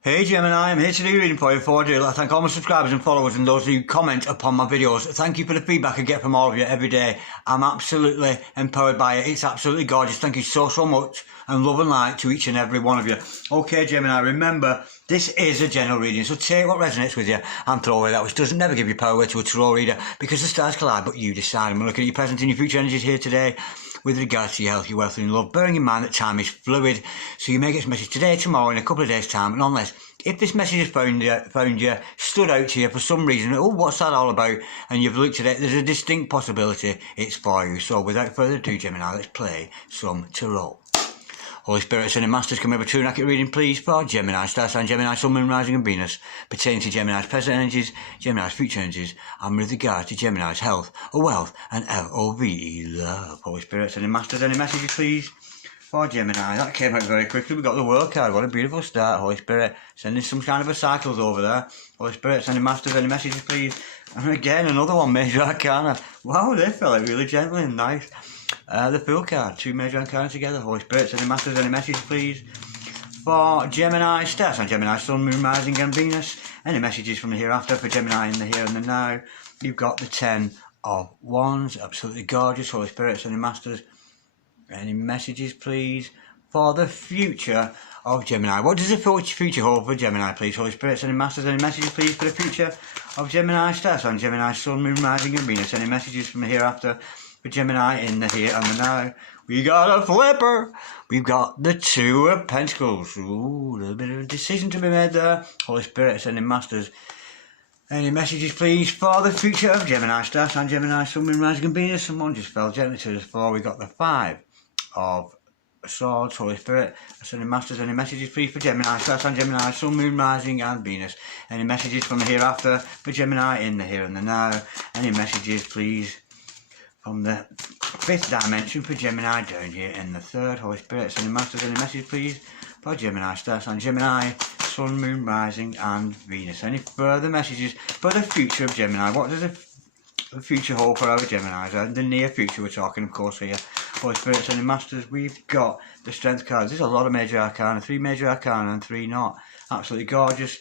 Hey Gemini, I'm here to do your reading for you. Before I do, I thank all my subscribers and followers and those who comment upon my videos. Thank you for the feedback I get from all of you every day. I'm absolutely empowered by it. It's absolutely gorgeous. Thank you so much, and love and light to each and every one of you. Okay Gemini, remember, this is a general reading, so take what resonates with you and throw away that which doesn't never give you power away to a tarot reader, because the stars collide, but you decide. I'm looking at your present and your future energies here today with regards to your health, your wealth and your love, bearing in mind that time is fluid, so you may get this message today, tomorrow, in a couple of days' time, and unless, if this message has found you, stood out to you for some reason, oh, what's that all about, and you've looked at it, there's a distinct possibility it's for you. So without further ado, Gemini, let's play some tarot. Holy Spirit, Ascended Masters, can we have a true and accurate reading, please, for Gemini, Star Sign, Gemini, Sun, Moon, Rising and Venus, pertaining to Gemini's present energies, Gemini's future energies, and with regard to Gemini's health, wealth, and L-O-V-E, love. Holy Spirit, Ascended Masters, any messages, please, for Gemini? That came out very quickly. We got the World card. What a beautiful start. Holy Spirit, sending some kind of a cycles over there. Holy Spirit, Ascended Masters, any messages, please? And again, another one, Major Arcana. Wow, they fell out really gently and nice. The Fool card, two Major Arcana together. Holy Spirit, Ascended Masters, any messages, please? For Gemini, Star Sign, Gemini, Sun, Moon, Rising and Venus. Any messages from the hereafter for Gemini in the here and the now? You've got the 10 of Wands. Absolutely gorgeous. Holy Spirit, Ascended Masters, any messages, please, for the future of Gemini? What does the future hold for Gemini, please? Holy Spirit, Ascended Masters, any messages, please, for the future of Gemini? Star Sign, Gemini, Sun, Moon, Rising and Venus. Any messages from the hereafter for Gemini in the here and the now? We got a flipper. We've got the Two of Pentacles. Ooh, a little bit of a decision to be made there. Holy Spirit, Ascended Masters, any messages, please, for the future of Gemini? Star Sign, Gemini, Sun, Moon, Rising and Venus. Someone just fell gently to the floor. We got the 5 of Swords. Holy Spirit, Ascended Masters, any messages, please, for Gemini? Star Sign, Gemini, Sun, Moon, Rising and Venus. Any messages from the hereafter for Gemini in the here and the now? Any messages, please, from the 5th dimension for Gemini down here in the 3rd? Holy Spirit, Ascended Masters, any message, please, for Gemini? Star Sign, Gemini, Sun, Moon, Rising and Venus. Any further messages for the future of Gemini? What does the future hold for our Geminis? The near future we're talking, of course, here. Holy Spirit, Ascended Masters, we've got the Strength cards. There's a lot of Major Arcana, 3 Major Arcana and 3 not. Absolutely gorgeous.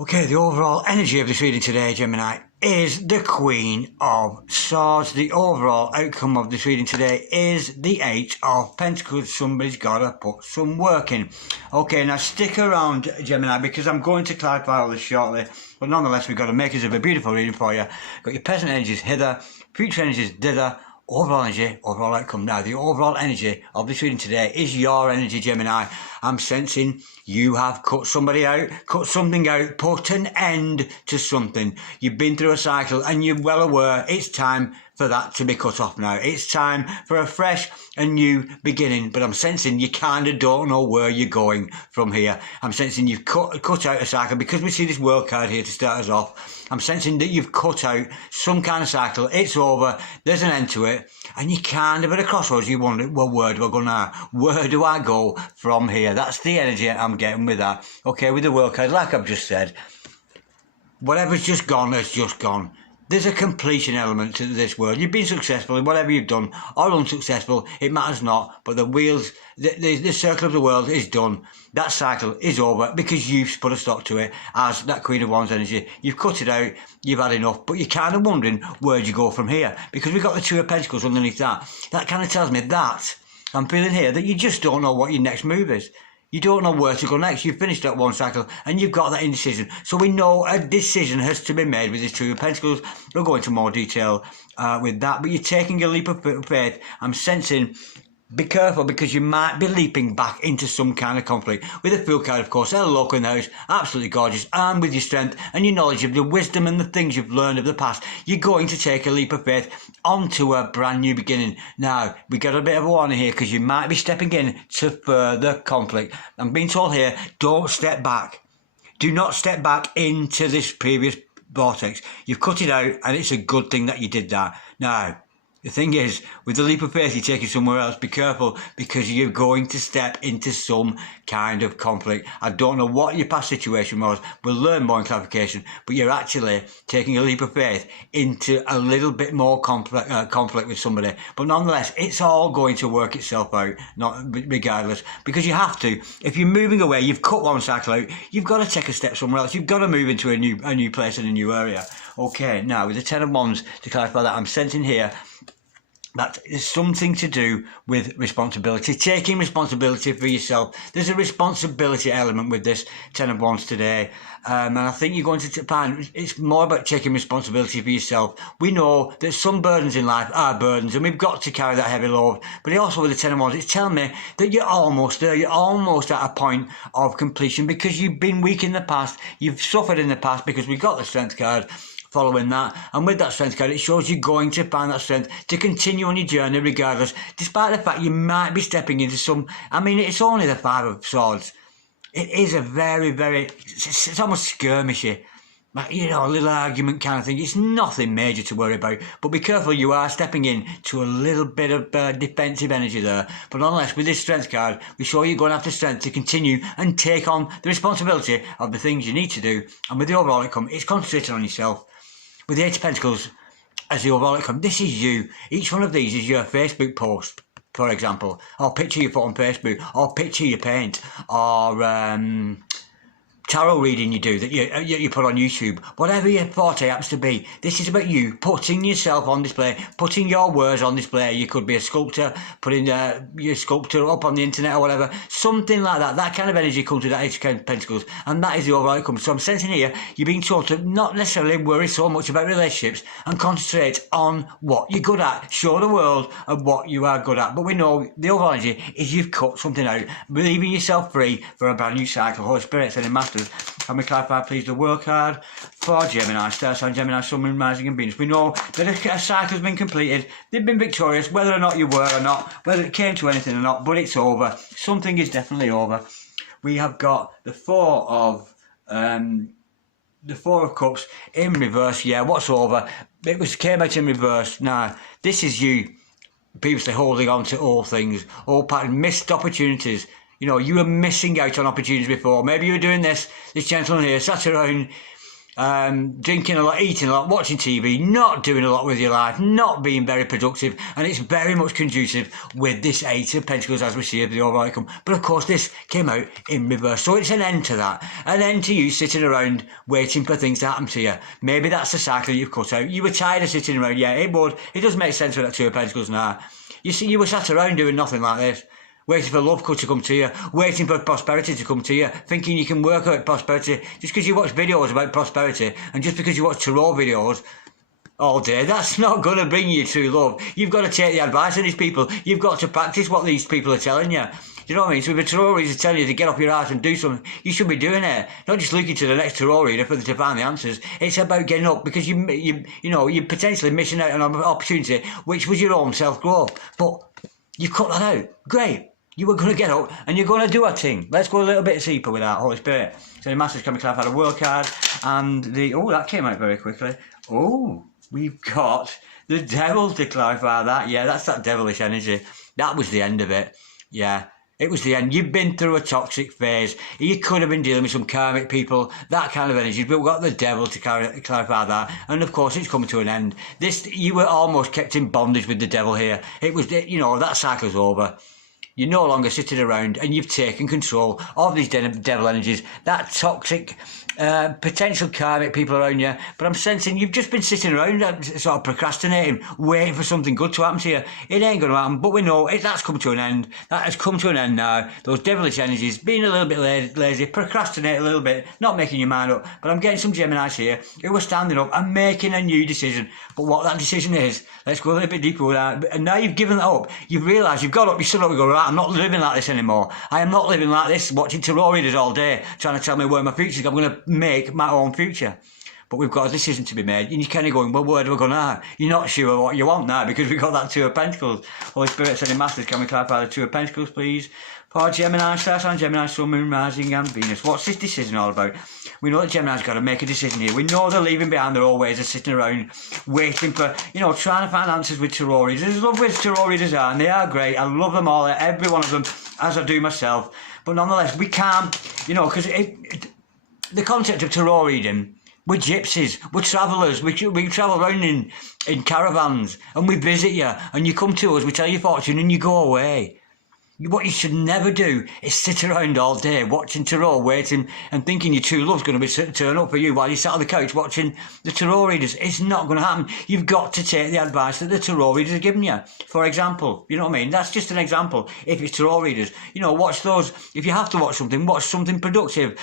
Okay, the overall energy of this reading today, Gemini, is the Queen of Swords. The overall outcome of this reading today is the 8 of Pentacles. Somebody's got to put some work in. Okay, now stick around, Gemini, because I'm going to clarify all this shortly. But nonetheless, we've got to make it a beautiful reading for you. Got your present energies hither, future energies thither, overall energy, overall outcome. Now, the overall energy of this reading today is your energy, Gemini. I'm sensing you have cut somebody out, cut something out, put an end to something. You've been through a cycle and you're well aware it's time for that to be cut off now. It's time for a fresh and new beginning. But I'm sensing you kind of don't know where you're going from here. I'm sensing you've cut out a cycle, because we see this World card here to start us off. I'm sensing that you've cut out some kind of cycle. It's over. There's an end to it. And you kind of at a crossroads. You wonder, well, where do I go now? Where do I go from here? That's the energy I'm getting with that. Okay, with the World card, like I've just said, whatever's just gone has just gone. There's a completion element to this world. You've been successful in whatever you've done, or unsuccessful, it matters not. But the wheels, the circle of the world is done. That cycle is over because you've put a stop to it as that Queen of Wands energy. You've cut it out, you've had enough, but you're kind of wondering where do you go from here? Because we've got the Two of Pentacles underneath that. That kind of tells me that I'm feeling here that you just don't know what your next move is. You don't know where to go next. You've finished that one cycle and you've got that indecision. So we know a decision has to be made with this Two of Pentacles. We'll go into more detail with that. But you're taking a leap of faith. I'm sensing, be careful, because you might be leaping back into some kind of conflict. With the Fool card, of course, El Loco in the house, absolutely gorgeous. And with your strength and your knowledge of the wisdom and the things you've learned of the past, you're going to take a leap of faith onto a brand new beginning. Now, we got a bit of a warning here, because you might be stepping in to further conflict. I'm being told here, don't step back. Do not step back into this previous vortex. You've cut it out, and it's a good thing that you did that. Now, The thing is, with the leap of faith you're taking somewhere else, be careful, because you're going to step into some kind of conflict. I don't know what your past situation was. We'll learn more in clarification, but you're actually taking a leap of faith into a little bit more conflict with somebody. But nonetheless, it's all going to work itself out, regardless, because you have to. If you're moving away, you've cut one cycle out, you've got to take a step somewhere else. You've got to move into a new place in a new area. Okay, now with the Ten of Wands, to clarify that, I'm sensing here that is something to do with responsibility, taking responsibility for yourself. There's a responsibility element with this Ten of Wands today. And I think you're going to find it's more about taking responsibility for yourself. We know that some burdens in life are burdens, and we've got to carry that heavy load. But also with the Ten of Wands, it's telling me that you're almost there. You're almost at a point of completion, because you've been weak in the past. You've suffered in the past, because we've got the Strength card following that, and with that Strength card, it shows you're going to find that strength to continue on your journey regardless, despite the fact you might be stepping into some, I mean, it's only the Five of Swords. It is a very, it's almost skirmishy, like, you know, a little argument kind of thing. It's nothing major to worry about, but be careful, you are stepping in to a little bit of defensive energy there. But nonetheless, with this Strength card, we show you're going to have the strength to continue and take on the responsibility of the things you need to do, and with the overall outcome, it's concentrating on yourself. With the Eight of Pentacles as the overall outcome, this is you. Each one of these is your Facebook post, for example, or picture you put on Facebook, or picture you paint, or tarot reading you do that you put on YouTube. Whatever your forte happens to be, this is about you putting yourself on display, putting your words on display. You could be a sculptor, putting your sculpture up on the internet or whatever, something like that. That kind of energy comes with that Eight of Pentacles, and that is the overall outcome. So I'm sensing here you're being told to not necessarily worry so much about relationships and concentrate on what you're good at. Show the world of what you are good at. But we know the overall energy is you've cut something out, leaving yourself free for a brand new cycle. Holy Spirit, sending Masters. Can we clarify, please, the World card for Gemini, Star sign Gemini, Sun, Moon, Rising and Venus? We know that a cycle has been completed. They've been victorious, whether or not you were or not, whether it came to anything or not, but it's over. Something is definitely over. We have got the Four of Cups in reverse. Yeah, what's over? It came out in reverse. Now, this is you previously holding on to all things, all pattern, missed opportunities. You know, you were missing out on opportunities before. Maybe you were doing this gentleman here, sat around drinking a lot, eating a lot, watching TV, not doing a lot with your life, not being very productive, and it's very much conducive with this Eight of Pentacles as we see it, the overall outcome. But of course, this came out in reverse, so it's an end to that. An end to you sitting around waiting for things to happen to you. Maybe that's the cycle you've cut out. You were tired of sitting around. Yeah, it would. It does make sense with that Two of Pentacles now. You see, you were sat around doing nothing like this, waiting for love to come to you, waiting for prosperity to come to you, thinking you can work out prosperity just because you watch videos about prosperity, and just because you watch tarot videos all day, that's not going to bring you true love. You've got to take the advice of these people. You've got to practice what these people are telling you. You know what I mean? So if a tarot reader is telling you to get off your ass and do something, you should be doing it. Not just looking to the next tarot reader to find the answers. It's about getting up, because you're potentially missing out on an opportunity which was your own self-growth. But you cut that out. Great. You were going to get up and you're going to do a thing. Let's go a little bit deeper with that, Holy Spirit. So the Masters can be clarified, the World card, and that came out very quickly. Oh, we've got the Devil to clarify that. Yeah, that's that devilish energy. That was the end of it. Yeah, it was the end. You've been through a toxic phase. You could have been dealing with some karmic people, that kind of energy, but we've got the Devil to clarify that. And of course, it's coming to an end. You were almost kept in bondage with the Devil here. It was, that cycle's over. You're no longer sitting around, and you've taken control of these devil energies, that toxic, potential karmic people around you. But I'm sensing you've just been sitting around sort of procrastinating, waiting for something good to happen to you. It ain't going to happen, but we know that's come to an end. That has come to an end now. Those devilish energies, being a little bit lazy, procrastinate a little bit, not making your mind up. But I'm getting some Geminis here who are standing up and making a new decision. But what that decision is, let's go a little bit deeper with that. And now you've given that up. You've realised you've got up, you stood up and go, right, I'm not living like this anymore. I am not living like this, watching tarot readers all day, trying to tell me where my future is. I'm going to make my own future. But we've got a decision to be made, and you're kind of going, well, where do we go now? You're not sure what you want now, because we've got that Two of Pentacles. Holy Spirit sending Masters, can we clarify the Two of Pentacles, please, For Gemini, star sign Gemini, Sun, Moon, Rising and Venus. What's this decision all about? We know that Gemini's got to make a decision here. We know they're leaving behind their old ways of sitting around waiting for, trying to find answers with tarot readers. As lovely as tarot readers are, and they are great. I love them all, every one of them, as I do myself. But nonetheless, we can't, because the concept of tarot reading, we're gypsies, we're travellers, we travel around in caravans, and we visit you, and you come to us, we tell you fortune, and you go away. What you should never do is sit around all day watching tarot, waiting and thinking your true love's going to turn up for you while you sat on the couch watching the tarot readers. It's not going to happen. You've got to take the advice that the tarot readers are giving you. For example, you know what I mean? That's just an example. If it's tarot readers, watch those. If you have to watch something productive.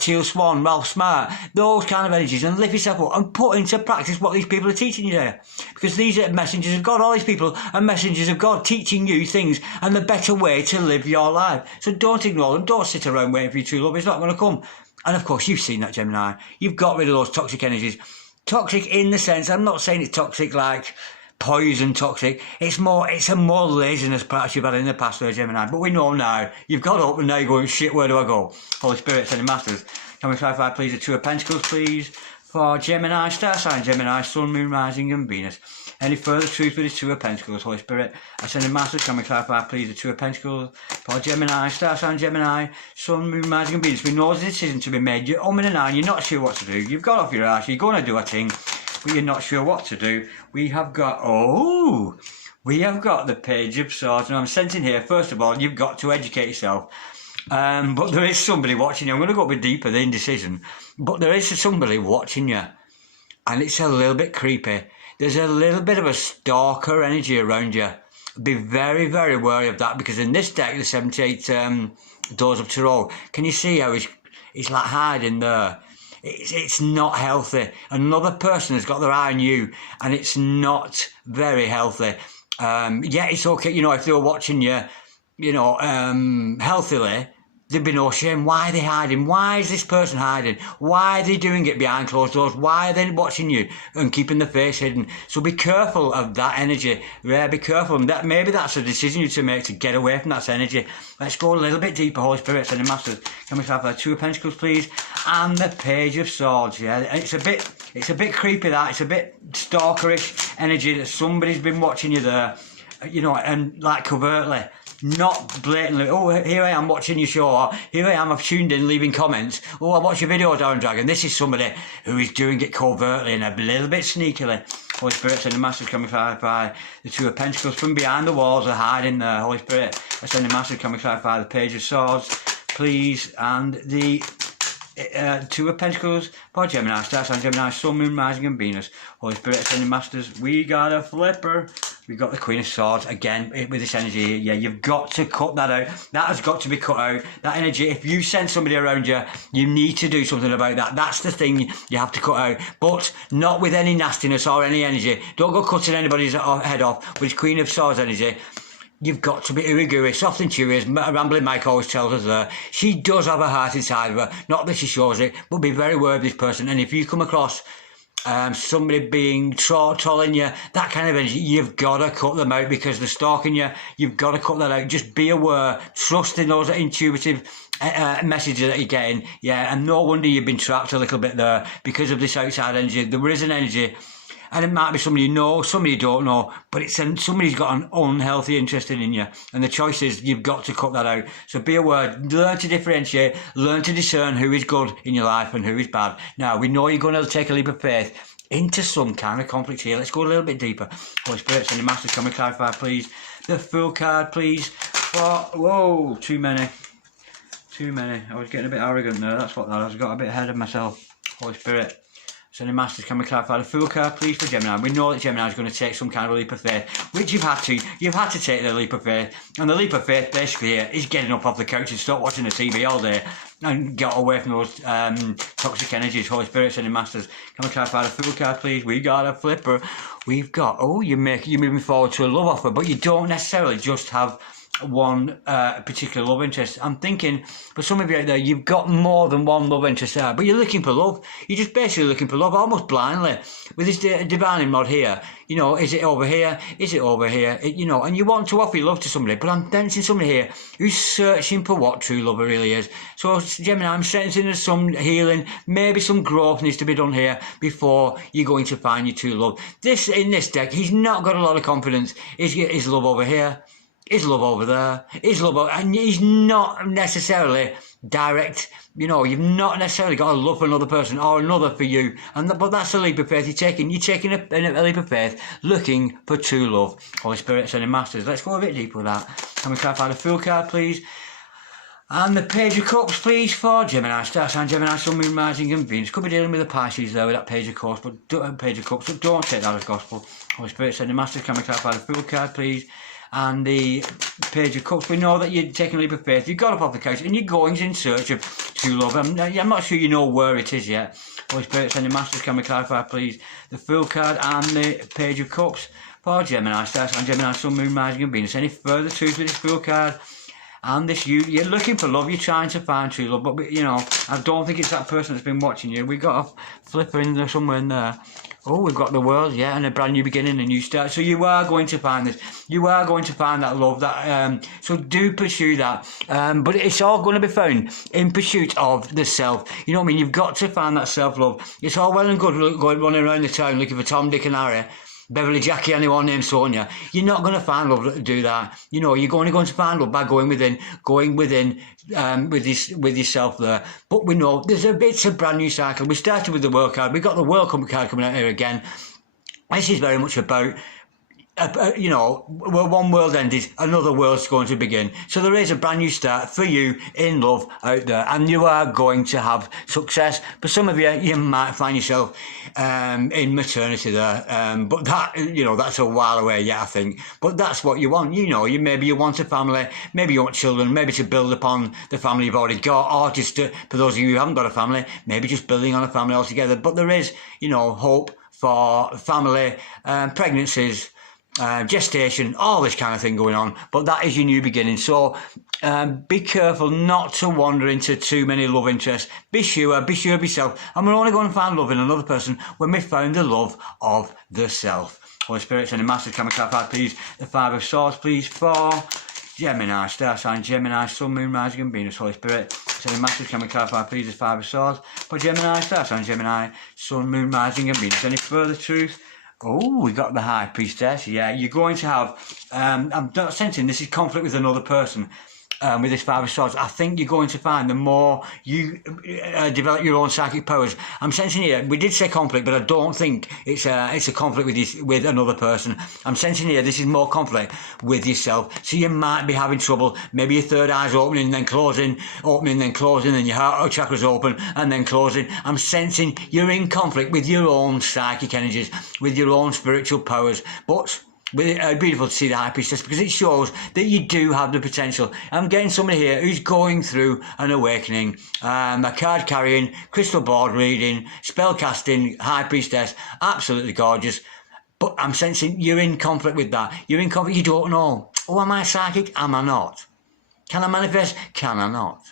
Teal Swan, Ralph Smart, those kind of energies, and lift yourself up and put into practice what these people are teaching you there. Because these are messengers of God. All these people are messengers of God teaching you things and the better way to live your life. So don't ignore them. Don't sit around waiting for your true love. It's not going to come. And of course, you've seen that, Gemini. You've got rid of those toxic energies. Toxic in the sense, I'm not saying it's toxic like poison toxic. It's a more laziness perhaps you've had in the past there, Gemini. But we know now. You've got up and now you're going, shit, where do I go? Holy Spirit, sending masters. Can we clarify, please, the Two of Pentacles, please? For Gemini, star sign Gemini, Sun, Moon, Rising and Venus. Any further truth with the Two of Pentacles, Holy Spirit? I send a message. Can we clarify, please, the Two of Pentacles? For Gemini, star sign Gemini, Sun, Moon, Rising and Venus. We know there's a decision to be made. You're umming and ahhing. You're not sure what to do. You've got off your arse. You're going to do a thing, but you're not sure what to do. We have got the Page of Swords. And I'm sensing here, first of all, you've got to educate yourself. But there is somebody watching you. I'm going to go a bit deeper, the indecision. But there is somebody watching you. And it's a little bit creepy. There's a little bit of a stalker energy around you. Be very, very wary of that, because in this deck, the 78 Doors of Tarot, can you see how he's like hiding there? It's not healthy. Another person has got their eye on you, and it's not very healthy. Yeah, it's okay, if they were watching you, healthily, there'd be no shame. Why are they hiding? Why is this person hiding? Why are they doing it behind closed doors? Why are they watching you and keeping their face hidden? So be careful of that energy. Yeah, be careful. Maybe that's a decision you need to make to get away from that energy. Let's go a little bit deeper, Holy Spirit, sending masters. Can we have the Two of Pentacles, please? And the Page of Swords. Yeah, it's a bit creepy, that. It's a bit stalkerish energy that somebody's been watching you there, and like covertly. Not blatantly, here I am watching your show, or here I am, I've tuned in, leaving comments, I watch your videos, Darren Dragon. This is somebody who is doing it covertly and a little bit sneakily. Holy Spirit, send a message coming by the Two of Pentacles from behind the walls, are hiding there. Holy Spirit, I send a message coming by the Page of Swords, please, and the Two of Pentacles for Gemini, star sign Gemini, Sun, Moon, Rising and Venus. Holy Spirit, sending masters. We got a flipper. We got the Queen of Swords again with this energy here. Yeah, you've got to cut that out. That has got to be cut out. That energy. If you send somebody around you, you need to do something about that. That's the thing you have to cut out, but not with any nastiness or any energy. Don't go cutting anybody's head off with Queen of Swords energy. You've got to be ooey-gooey, soft and chewy, as Rambling Mike always tells us there. She does have a heart inside of her. Not that she shows it, but be very aware of this person. And if you come across somebody being trolling you, that kind of energy, you've got to cut them out, because they're stalking you. You've got to cut that out. Just be aware. Trust in those intuitive messages that you're getting. Yeah, and no wonder you've been trapped a little bit there because of this outside energy. There is an energy. And it might be somebody you know, somebody you don't know, but it's somebody's got an unhealthy interest in you. And the choice is, you've got to cut that out. So be aware, learn to differentiate, learn to discern who is good in your life and who is bad. Now, we know you're going to take a leap of faith into some kind of conflict here. Let's go a little bit deeper. Holy Spirit, send the masters, can we clarify, please? The Fool card, please. Whoa, too many. I was getting a bit arrogant there, that's what that was. I got a bit ahead of myself. Holy Spirit. Sending masters, can we clarify the Fool card, please, for Gemini? We know that Gemini is going to take some kind of leap of faith, which you've had to. You've had to take the leap of faith. And the leap of faith, basically, is getting up off the couch and stop watching the TV all day and get away from those toxic energies. Holy Spirit, sending masters, can we clarify the Fool card, please? We got a flipper. We've got, you're moving forward to a love offer, but you don't necessarily just have one particular love interest. I'm thinking, for some of you out there, you've got more than one love interest there, but you're looking for love. You're just basically looking for love, almost blindly. With this divining rod here, you know, is it over here? Is it over here? You know, and you want to offer your love to somebody, but I'm sensing somebody here who's searching for what true love really is. So, Gemini, I'm sensing there's some healing, maybe some growth needs to be done here before you're going to find your true love. In this deck, he's not got a lot of confidence. Is love over here? Is love over there? Is love over... And he's not necessarily direct. You know, you've not necessarily got a love for another person or another for you. But that's a leap of faith you're taking. You're taking a leap of faith looking for true love. Holy Spirit, Sending Masters. Let's go a bit deeper with that. Can we clarify the Fool card, please? And the Page of Cups, please, for Gemini, Star Sign, Gemini, Sun, Moon, Rising and Venus. Could be dealing with the Pisces there with that Page of Cups, but Page of Cups, but don't take that as gospel. Holy Spirit, Sending Masters. Can we clarify the Fool card, please? And the Page of Cups, we know that you're taking a leap of faith. You've got up off the couch and you're going in search of true love. I'm not sure you know where it is yet. Holy Spirit, Sending Masters, can we clarify, please, the Fool card and the Page of Cups for Gemini, Star Sign, Gemini, Sun, Moon, Rising and Venus. Any further truth with this Fool card? And this, you're looking for love, you're trying to find true love, but you know, I don't think it's that person that's been watching you. We've got a flipper in there, somewhere in there. Oh, we've got the world, yeah, and a brand new beginning, a new start. So you are going to find this. You are going to find that love. So do pursue that. But it's all going to be found in pursuit of the self. You know what I mean? You've got to find that self-love. It's all well and good going running around the town looking for Tom, Dick and Harry, Beverly, Jackie, anyone named Sonia. You're not going to find love to do that. You know, you're only going to find love by going within with yourself there. But we know it's a brand new cycle. We started with the World card. We've got the World card coming out here again. This is very much about, you know, where one world ended, another world's going to begin. So there is a brand new start for you in love out there, and you are going to have success. For some of you, you might find yourself in maternity there, but that, you know, that's a while away yet, I think. But that's what you want. You know, maybe you want a family, maybe you want children, maybe to build upon the family you've already got, or just for those of you who haven't got a family, maybe just building on a family altogether. But there is, you know, hope for family, pregnancies, gestation, all this kind of thing going on, but that is your new beginning. So be careful not to wander into too many love interests. Be sure of yourself, and we're only going to find love in another person when we found the love of the self. Holy Spirit, Sending Masters, can we clarify, please, the Five of Swords, please, for Gemini, Star Sign, Gemini, Sun, Moon, Rising and Venus. Holy Spirit, Sending Masters, can we clarify, please, the Five of Swords for Gemini, Star Sign, Gemini, Sun, Moon, Rising and Venus. Any further truth? Oh, we got the High Priestess. Yeah, you're going to have, I'm not sensing this is conflict with another person. With this Five of Swords, I think you're going to find the more you develop your own psychic powers. I'm sensing here, we did say conflict, but I don't think it's a conflict with another person. I'm sensing here, this is more conflict with yourself. So you might be having trouble. Maybe your third eye's opening, then closing, and your heart chakra's open, and then closing. I'm sensing you're in conflict with your own psychic energies, with your own spiritual powers. But beautiful to see the High Priestess, because it shows that you do have the potential. I'm getting somebody here who's going through an awakening, a card carrying, crystal ball reading, spell casting High Priestess, absolutely gorgeous. But I'm sensing you're in conflict with that. You're in conflict. You don't know. Oh, am I psychic? Am I not? Can I manifest? Can I not?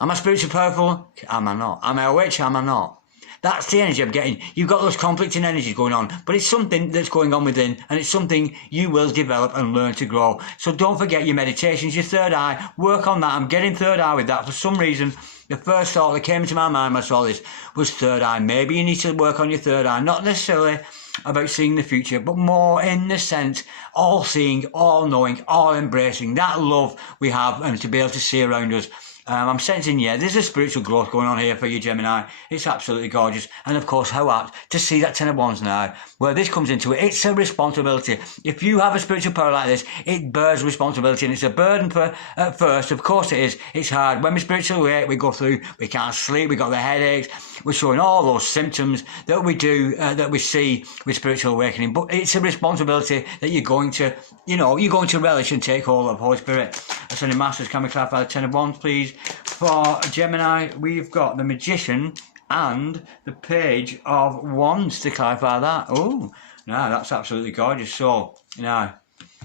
Am I spiritually powerful? Am I not? Am I a witch? Am I not? That's the energy I'm getting. You've got those conflicting energies going on, but it's something that's going on within, and it's something you will develop and learn to grow. So don't forget your meditations, your third eye. Work on that. I'm getting third eye with that. For some reason, the first thought that came into my mind when I saw this was third eye. Maybe you need to work on your third eye. Not necessarily about seeing the future, but more in the sense all seeing, all knowing, all embracing that love we have, and to be able to see around us. I'm sensing, yeah, there's a spiritual growth going on here for you, Gemini. It's absolutely gorgeous. And of course, how apt to see that Ten of Wands now, where this comes into it. It's a responsibility. If you have a spiritual power like this, it bears responsibility, and it's a burden at first. Of course it is. It's hard. When we're spiritually awake, we go through, we can't sleep, we got the headaches, we're showing all those symptoms that we do, that we see with spiritual awakening. But it's a responsibility that you're going to, you're going to relish and take hold of. Holy Spirit, Ascending Masters, can we clarify the Ten of Wands, please? For Gemini, we've got the Magician and the Page of Wands to clarify that. Oh, no, that's absolutely gorgeous. So,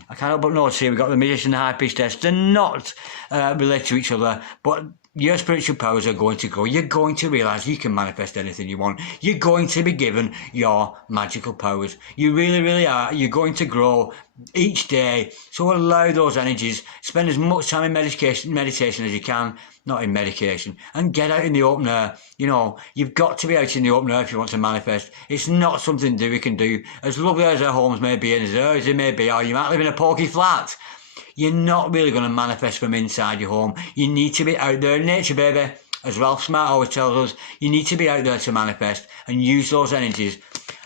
I can't help but notice here we've got the Magician and the High Priestess. They're not related to each other, but your spiritual powers are going to grow. You're going to realise you can manifest anything you want. You're going to be given your magical powers. You really, really are. You're going to grow each day. So allow those energies. Spend as much time in meditation as you can. Not in medication. And get out in the open air. You know, you've got to be out in the open air if you want to manifest. It's not something that we can do. As lovely as our homes may be and as ours they may be, or you might live in a pokey flat, you're not really going to manifest from inside your home. You need to be out there in nature, baby. As Ralph Smart always tells us, you need to be out there to manifest and use those energies.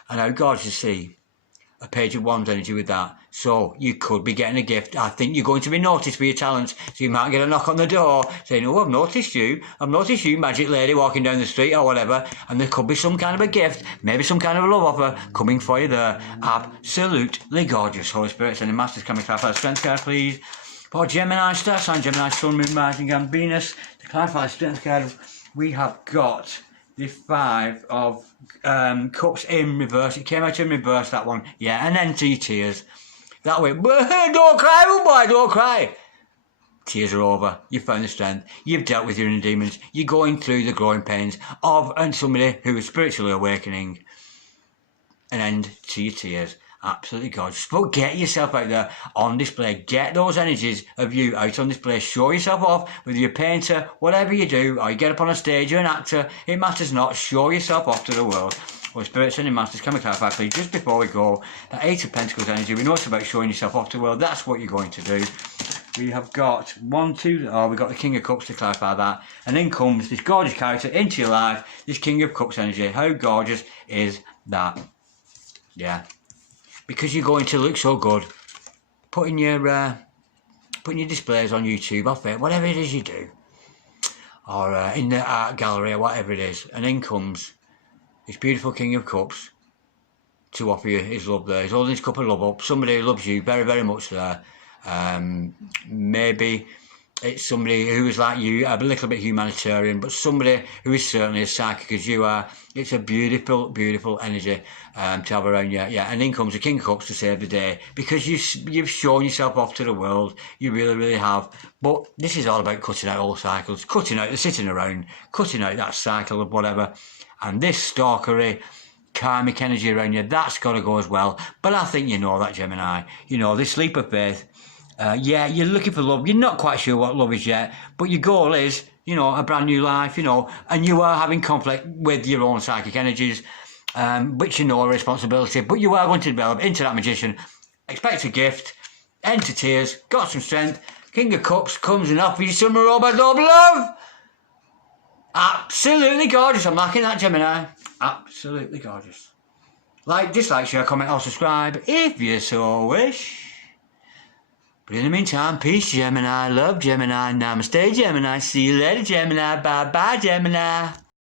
And how gorgeous to see a Page of Wands energy with that. So you could be getting a gift. I think you're going to be noticed for your talents. So you might get a knock on the door saying, oh, I've noticed you, magic lady, walking down the street or whatever. And there could be some kind of a gift, maybe some kind of a love offer coming for you there. Absolutely gorgeous. Holy Spirit, sending masters, can we clarify the strength card, please? For Gemini, star sign, Gemini, Sun, Moon, Rising, and Venus. To clarify the strength card, we have got the Five of Cups in reverse. It came out in reverse, that one. Yeah, and then 3 tears. That way, don't cry, oh boy, don't cry. Tears are over. You've found the strength. You've dealt with your inner demons. You're going through the growing pains of and somebody who is spiritually awakening. An end to your tears. Absolutely gorgeous. But get yourself out there on display. Get those energies of you out on display. Show yourself off with your painter, whatever you do, or you get up on a stage, you're an actor, it matters not. Show yourself off to the world. Well, Spirit Sending Masters, can we clarify, please, just before we go, that 8 of Pentacles energy, we know it's about showing yourself off to the world. That's what you're going to do. We have got we've got the King of Cups to clarify that. And in comes this gorgeous character into your life, this King of Cups energy. How gorgeous is that? Yeah. Because you're going to look so good. Putting your displays on YouTube, off it, whatever it is you do. Or in the art gallery or whatever it is. And in comes this beautiful King of Cups to offer you his love there. He's holding his cup of love up. Somebody who loves you very, very much there. Maybe it's somebody who is like you, a little bit humanitarian, but somebody who is certainly as psychic as you are. It's a beautiful, beautiful energy to have around you. Yeah, and in comes the King of Cups to save the day, because you've shown yourself off to the world. You really, really have. But this is all about cutting out all cycles, cutting out the sitting around, cutting out that cycle of whatever. And this stalkery, karmic energy around you, that's got to go as well. But I think you know that, Gemini. You know, this leap of faith. Yeah, you're looking for love. You're not quite sure what love is yet, but your goal is, you know, a brand new life, you know, and you are having conflict with your own psychic energies, which you know are a responsibility, but you are going to develop into that magician. Expect a gift, end to tears, got some strength. King of Cups comes and offers you some robot love. Absolutely gorgeous. I'm liking that, Gemini. Absolutely gorgeous. Like, dislike, share, comment, or subscribe if you so wish. But in the meantime, peace, Gemini. Love, Gemini. Namaste, Gemini. See you later, Gemini. Bye-bye, Gemini.